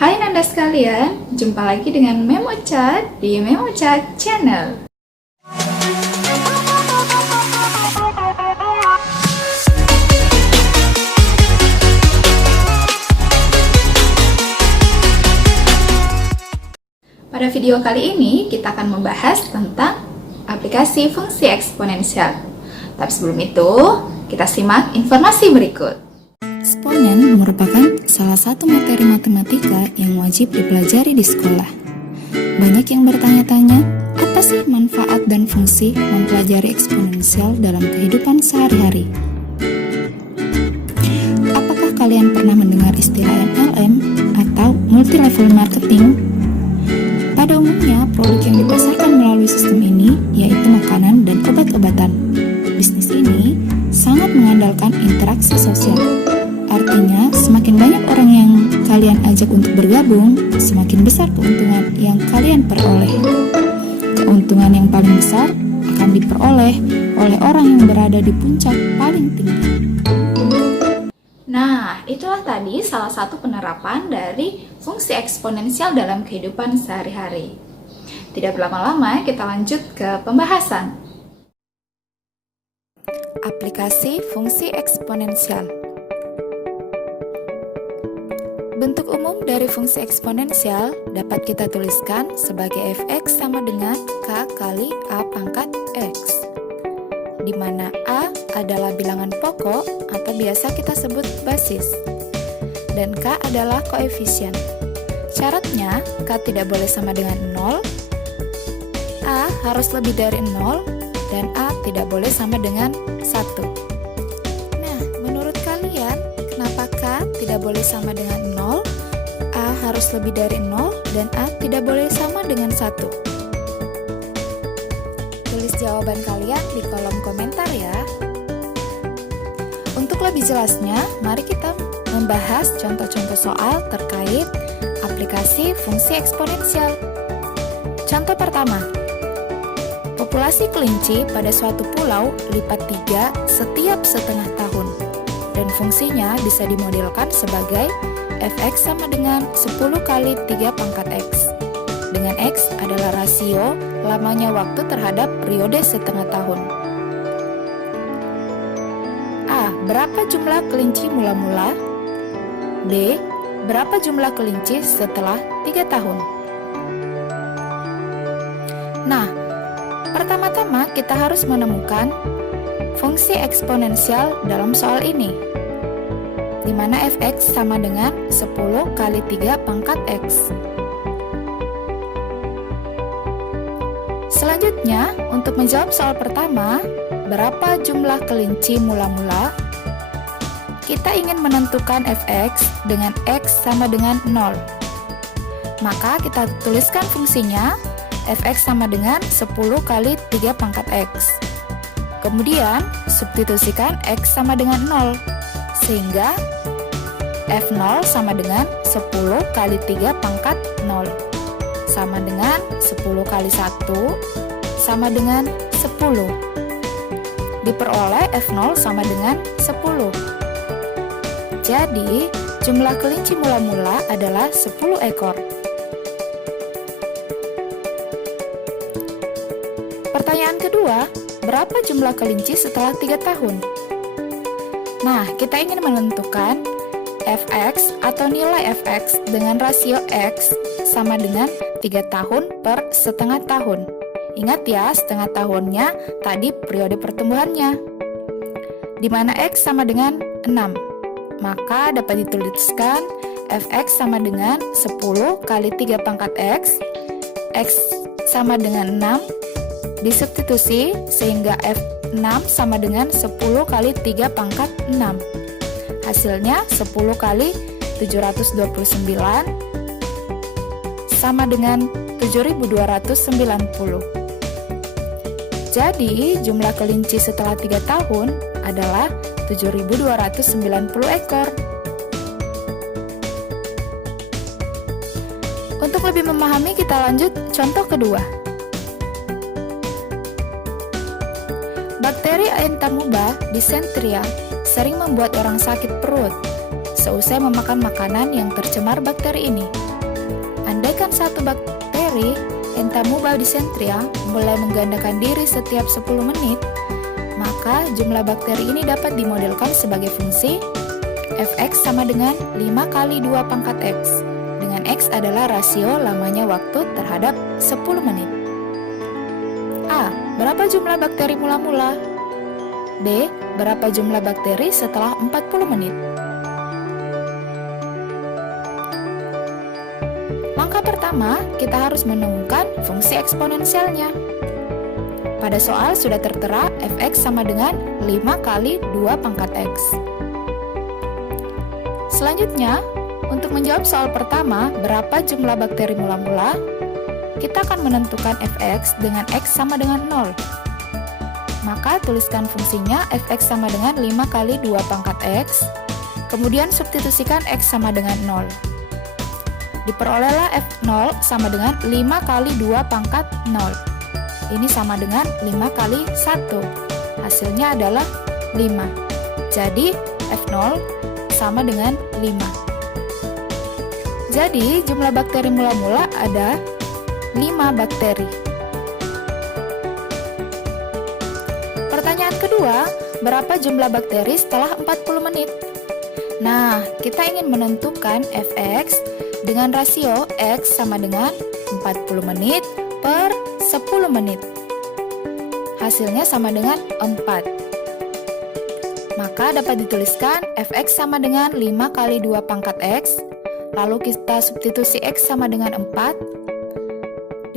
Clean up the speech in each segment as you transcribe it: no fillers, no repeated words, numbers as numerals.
Hai Nanda sekalian, jumpa lagi dengan Memo Chat di Memo Chat Channel. Pada video kali ini, kita akan membahas tentang aplikasi fungsi eksponensial. Tapi sebelum itu, kita simak informasi berikut. Eksponen merupakan salah satu materi matematika yang wajib dipelajari di sekolah. Banyak yang bertanya-tanya, apa sih manfaat dan fungsi mempelajari eksponensial dalam kehidupan sehari-hari? Apakah kalian pernah mendengar istilah MLM atau multi-level marketing? Pada umumnya, produk yang dipasarkan melalui sistem ini yaitu makanan dan obat-obatan. Bisnis ini sangat mengandalkan interaksi sosial. Artinya, semakin banyak orang yang kalian ajak untuk bergabung, semakin besar keuntungan yang kalian peroleh. Keuntungan yang paling besar akan diperoleh oleh orang yang berada di puncak paling tinggi. Nah, itulah tadi salah satu penerapan dari fungsi eksponensial dalam kehidupan sehari-hari. Tidak berlama-lama, kita lanjut ke pembahasan. Aplikasi fungsi eksponensial. Bentuk umum dari fungsi eksponensial dapat kita tuliskan sebagai fx sama dengan k kali a pangkat x, di mana a adalah bilangan pokok atau biasa kita sebut basis, dan k adalah koefisien. Syaratnya, k tidak boleh sama dengan 0, a harus lebih dari 0, dan a tidak boleh sama dengan 1. Nah, menurut kalian, kenapa k tidak boleh sama dengan 0, a harus lebih dari 0, dan a tidak boleh sama dengan 1? Tulis jawaban kalian di kolom komentar ya. Untuk lebih jelasnya, mari kita membahas contoh-contoh soal terkait aplikasi fungsi eksponensial. Contoh pertama, populasi kelinci pada suatu pulau lipat 3 setiap setengah tahun, dan fungsinya bisa dimodelkan sebagai fx sama dengan 10 kali 3 pangkat x, dengan x adalah rasio lamanya waktu terhadap periode setengah tahun. A. Berapa jumlah kelinci mula-mula? B. Berapa jumlah kelinci setelah 3 tahun? Nah, pertama-tama kita harus menemukan fungsi eksponensial dalam soal ini, di mana fx sama dengan 10 kali 3 pangkat x. Selanjutnya, untuk menjawab soal pertama, berapa jumlah kelinci mula-mula? Kita ingin menentukan fx dengan x sama dengan 0. Maka kita tuliskan fungsinya, fx sama dengan 10 kali 3 pangkat x. Kemudian, substitusikan x sama dengan 0, sehingga f0 sama dengan 10 kali 3 pangkat 0, sama dengan 10 kali 1, sama dengan 10. Diperoleh f0 sama dengan 10. Jadi, jumlah kelinci mula-mula adalah 10 ekor. Pertanyaan kedua, berapa jumlah kelinci setelah 3 tahun? Nah, kita ingin menentukan fx atau nilai fx dengan rasio x sama dengan 3 tahun per setengah tahun. Ingat ya, setengah tahunnya tadi periode pertumbuhannya, di mana x sama dengan 6. Maka dapat dituliskan fx sama dengan 10 kali 3 pangkat x sama dengan 6, disubstitusi sehingga f6 sama dengan 10 kali 3 pangkat 6. Hasilnya 10 kali 729 sama dengan 7290. Jadi, jumlah kelinci setelah 3 tahun adalah 7290 ekor. Untuk lebih memahami, kita lanjut contoh kedua. Bakteri Entamuba dysenteria sering membuat orang sakit perut. seusai memakan makanan yang tercemar bakteri ini. Andaikan satu bakteri Entamoeba dysenteria mulai menggandakan diri setiap 10 menit, maka jumlah bakteri ini dapat dimodelkan sebagai fungsi Fx sama dengan 5 kali 2 pangkat X, dengan X adalah rasio lamanya waktu terhadap 10 menit. A. Berapa jumlah bakteri mula-mula? B. Berapa jumlah bakteri setelah 40 menit? Langkah pertama, kita harus menemukan fungsi eksponensialnya. Pada soal sudah tertera Fx sama dengan 5 kali 2 pangkat X. Selanjutnya, untuk menjawab soal pertama, berapa jumlah bakteri mula-mula, kita akan menentukan Fx dengan X sama dengan 0. Maka tuliskan fungsinya Fx sama dengan 5 kali 2 pangkat X, kemudian substitusikan X sama dengan 0. Diperolehlah F0 sama dengan 5 kali 2 pangkat 0. Ini sama dengan 5 kali 1. Hasilnya adalah 5. Jadi, F0 sama dengan 5. Jadi, jumlah bakteri mula-mula ada 5 bakteri. Pertanyaan kedua, berapa jumlah bakteri setelah 40 menit? Nah, kita ingin menentukan Fx dengan rasio X sama dengan 40 menit per 10 menit. Hasilnya sama dengan 4. Maka dapat dituliskan Fx sama dengan 5 kali 2 pangkat X, lalu kita substitusi X sama dengan 4.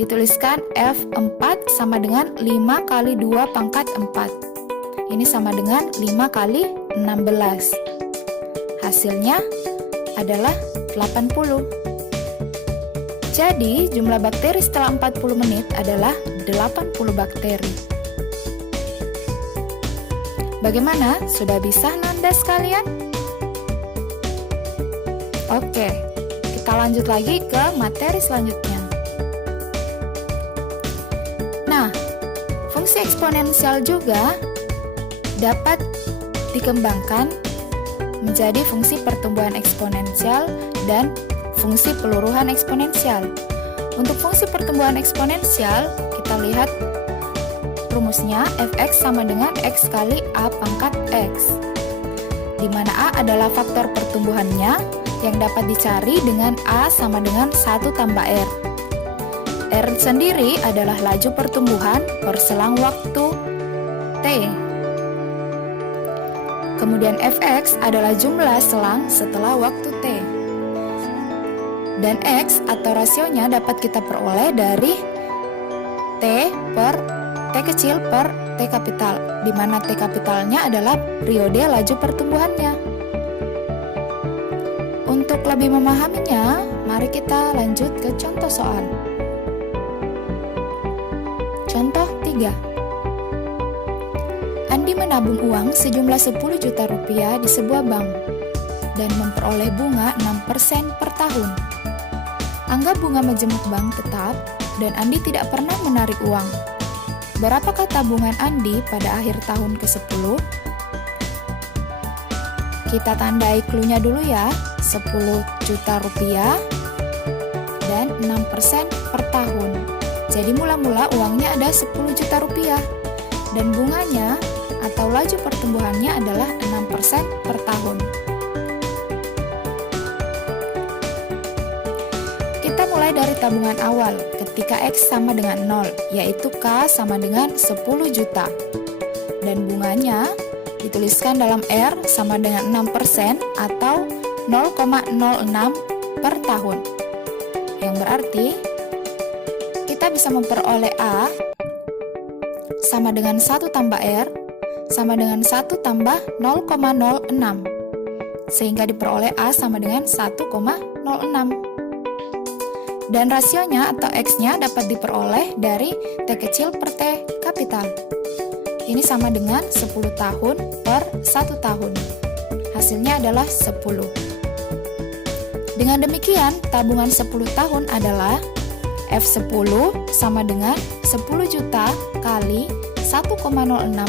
Dituliskan F4 sama dengan 5 kali 2 pangkat 4. Ini sama dengan 5 kali 16. Hasilnya adalah 80. Jadi, jumlah bakteri setelah 40 menit adalah 80 bakteri. Bagaimana? Sudah bisa Nanda sekalian? Oke, kita lanjut lagi ke materi selanjutnya. Nah, fungsi eksponensial juga dapat dikembangkan menjadi fungsi pertumbuhan eksponensial dan fungsi peluruhan eksponensial. Untuk fungsi pertumbuhan eksponensial, kita lihat rumusnya Fx sama dengan X kali A pangkat X, di mana A adalah faktor pertumbuhannya yang dapat dicari dengan A sama dengan 1 tambah R. R sendiri adalah laju pertumbuhan per selang waktu T. Kemudian Fx adalah jumlah selang setelah waktu T. Dan X atau rasionya dapat kita peroleh dari T per T kecil per T kapital, di mana T kapitalnya adalah periode laju pertumbuhannya. Untuk lebih memahaminya, mari kita lanjut ke contoh soal. Contoh 3. Andi menabung uang sejumlah 10 juta rupiah di sebuah bank dan memperoleh bunga 6% per tahun. Anggap bunga majemuk bank tetap dan Andi tidak pernah menarik uang. Berapakah tabungan Andi pada akhir tahun ke-10? Kita tandai clue-nya dulu ya, 10 juta rupiah dan 6% per tahun. Jadi mula-mula uangnya ada 10 juta rupiah dan bunganya atau laju pertumbuhannya adalah 6% per tahun. Kita mulai dari tabungan awal ketika X sama dengan 0, yaitu K sama dengan 10 juta. Dan bunganya dituliskan dalam R sama dengan 6% atau 0,06 per tahun. Yang berarti kita bisa memperoleh A sama dengan 1 tambah R sama dengan 1 tambah 0,06, sehingga diperoleh A sama dengan 1,06. Dan rasionya atau X-nya dapat diperoleh dari T kecil per T kapital. Ini sama dengan 10 tahun per 1 tahun. Hasilnya adalah 10. Dengan demikian, tabungan 10 tahun adalah F10 sama dengan 10 juta kali 1,06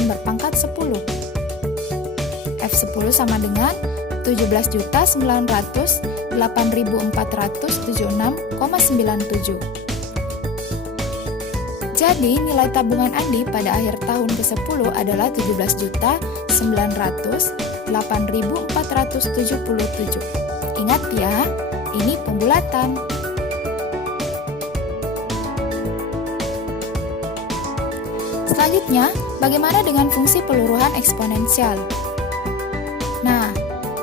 berpangkat 10. F10 sama dengan 17.908.476,97. Jadi, nilai tabungan Andi pada akhir tahun ke-10 adalah 17.908.477. Ingat ya, ini pembulatan. Selanjutnya, bagaimana dengan fungsi peluruhan eksponensial? Nah,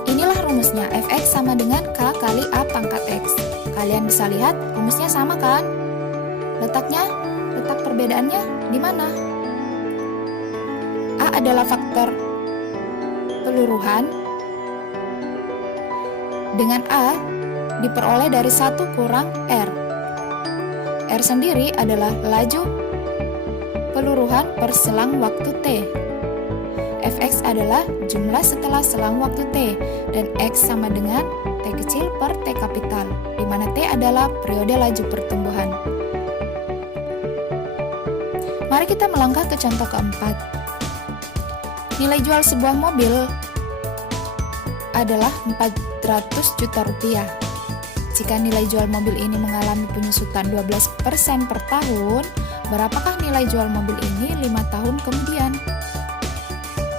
inilah rumusnya. Fx sama dengan K kali A pangkat X. Kalian bisa lihat rumusnya sama kan? Letak perbedaannya di mana? A adalah faktor peluruhan. Dengan A diperoleh dari 1 kurang R. R sendiri adalah laju peluruhan per selang waktu T. Fx adalah jumlah setelah selang waktu T, dan X sama dengan T kecil per T kapital, di mana T adalah periode laju pertumbuhan. Mari kita melangkah ke contoh keempat. Nilai jual sebuah mobil adalah 400 juta rupiah. Jika nilai jual mobil ini mengalami penyusutan 12% per tahun, berapakah nilai jual mobil ini 5 tahun kemudian?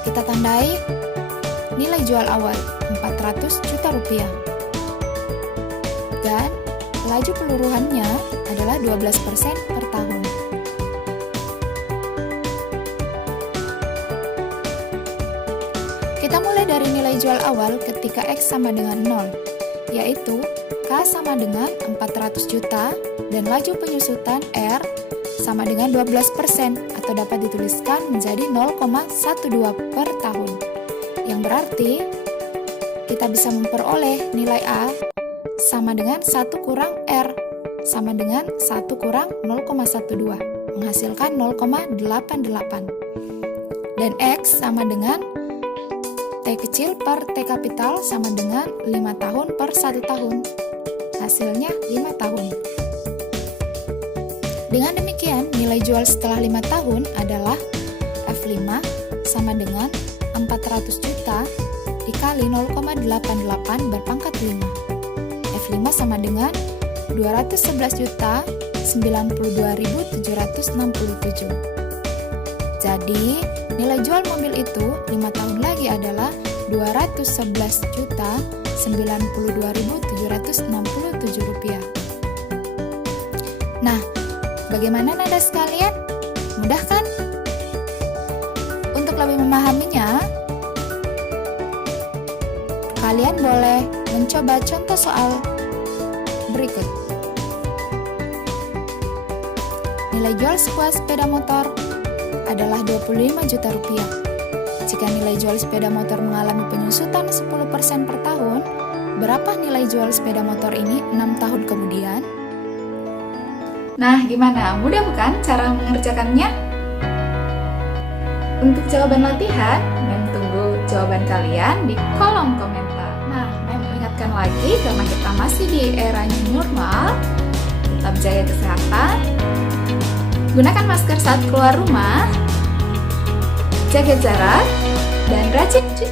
Kita tandai nilai jual awal 400 juta rupiah. Dan laju peluruhannya adalah 12% per tahun. Kita mulai dari nilai jual awal ketika X sama dengan 0, yaitu K sama dengan 400 juta dan laju penyusutan R sama dengan 12% atau dapat dituliskan menjadi 0,12 per tahun. Yang berarti kita bisa memperoleh nilai A sama dengan 1 kurang R sama dengan 1 kurang 0,12 menghasilkan 0,88. Dan X sama dengan T kecil per T kapital sama dengan 5 tahun per 1 tahun. Hasilnya 5 tahun. Dengan demikian, nilai jual setelah 5 tahun adalah F5 sama dengan 400 juta dikali 0,88 berpangkat 5. F5 sama dengan 211.092.767. Jadi, nilai jual mobil itu 5 tahun lagi adalah 211.092.767 rupiah. Nah, bagaimana nada sekalian? Mudah kan? Untuk lebih memahaminya, kalian boleh mencoba contoh soal berikut. Nilai jual sebuah sepeda motor adalah 25 juta rupiah. Jika nilai jual sepeda motor mengalami penyusutan 10% per tahun, berapa nilai jual sepeda motor ini 6 tahun kemudian? Nah, gimana? Mudah bukan cara mengerjakannya? Untuk jawaban latihan, Mem tunggu jawaban kalian di kolom komentar. Nah, Mem ingatkan lagi karena kita masih di era new normal, tetap jaga kesehatan, gunakan masker saat keluar rumah, jaga jarak, dan rajin cuci